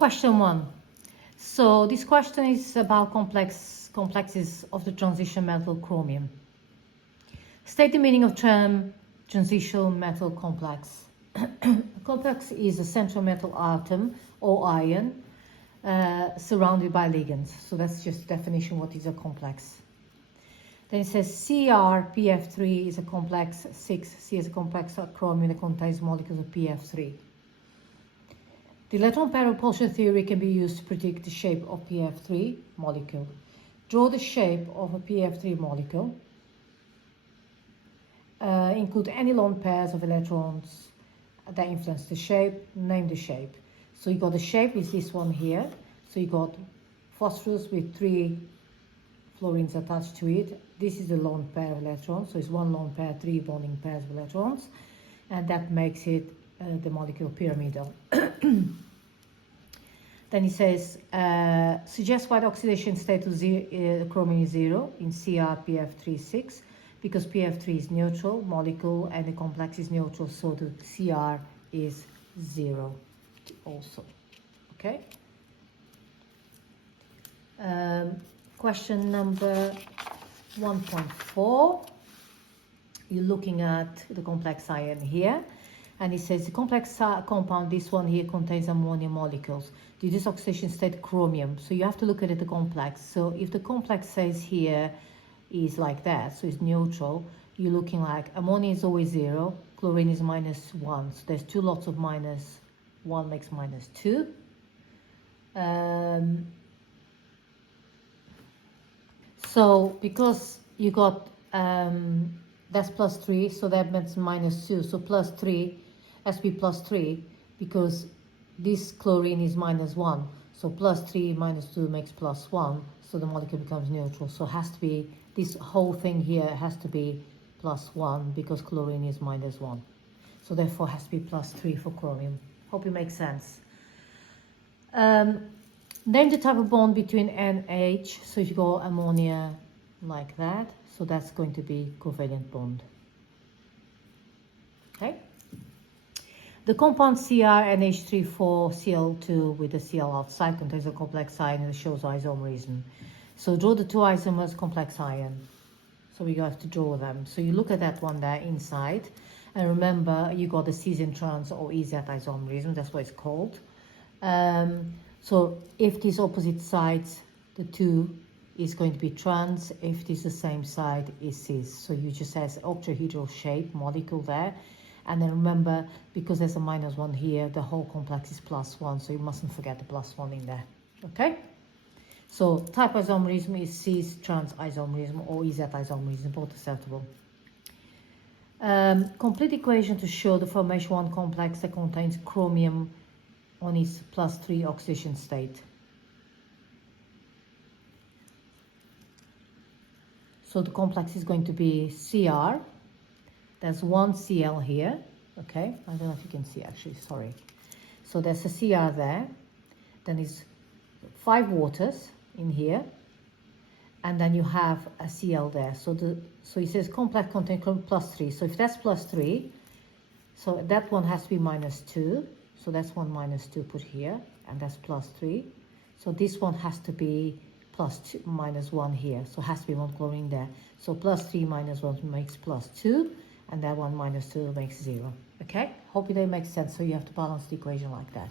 Question 1. So this question is about complexes of the transition metal chromium. State the meaning of term transition metal complex. A complex is a central metal atom or ion surrounded by ligands. So that's just the definition what is a complex. Then it says CrPF3 is a complex 6C is a complex of chromium that contains molecules of PF3. The electron pair repulsion theory can be used to predict the shape of PF3 molecule. Draw the shape of a PF3 molecule. Include any lone pairs of electrons that influence the shape. Name the shape. So you got the shape is this one here. So you got phosphorus with 3 fluorines attached to it. This is the lone pair of electrons. So it's one lone pair, 3 bonding pairs of electrons, and that makes it the molecule pyramidal. Then he says, suggest why the oxidation state of chromium is 0 in CrPF3 because PF3 is neutral molecule and the complex is neutral, so the Cr is 0 also. Okay. Question number 1.4. You're looking at the complex ion here. And it says the complex compound, this one here, contains ammonia molecules. The oxidation state chromium. So you have to look at it, the complex. So if the complex says here is like that, so it's neutral, you're looking like ammonia is always 0, chlorine is -1. So there's 2 lots of -1 makes -2. So because you got that's +3, so that means -2. So +3 has to be +3 because this chlorine is -1. So +3 -2 makes +1. So the molecule becomes neutral. So it has to be, this whole thing here has to be +1 because chlorine is -1. So therefore it has to be +3 for chromium. Hope it makes sense. Name the type of bond between NH. So if you go ammonia like that, so that's going to be covalent bond. Okay. The compound CrNH3,4Cl2 with the Cl outside contains a complex ion that shows isomerism. So draw the 2 isomers complex ion. So we have to draw them. So you look at that one there inside, and remember you got the cis and trans or EZ isomerism. That's what it's called. So if these opposite sides, the 2 is going to be trans. If it is the same side, is cis. So you just have octahedral shape molecule there. And then remember, because there's a -1 here, the whole complex is +1. So you mustn't forget the +1 in there. Okay? So type isomerism is cis trans isomerism or EZ isomerism, both acceptable. Complete equation to show the formation 1 complex that contains chromium on its +3 oxidation state. So the complex is going to be Cr. There's 1 Cl here. Okay, I don't know if you can see actually, sorry. So there's a Cr there. Then it's 5 waters in here. And then you have a Cl there. So it says complex contains +3. So if that's +3, so that one has to be -2. So that's one -2 put here, and that's +3. So this one has to be +2, -1 here. So it has to be 1 chlorine there. So +3 -1 makes +2, and that one -2 makes 0. Okay? Hope that makes sense. So you have to balance the equation like that.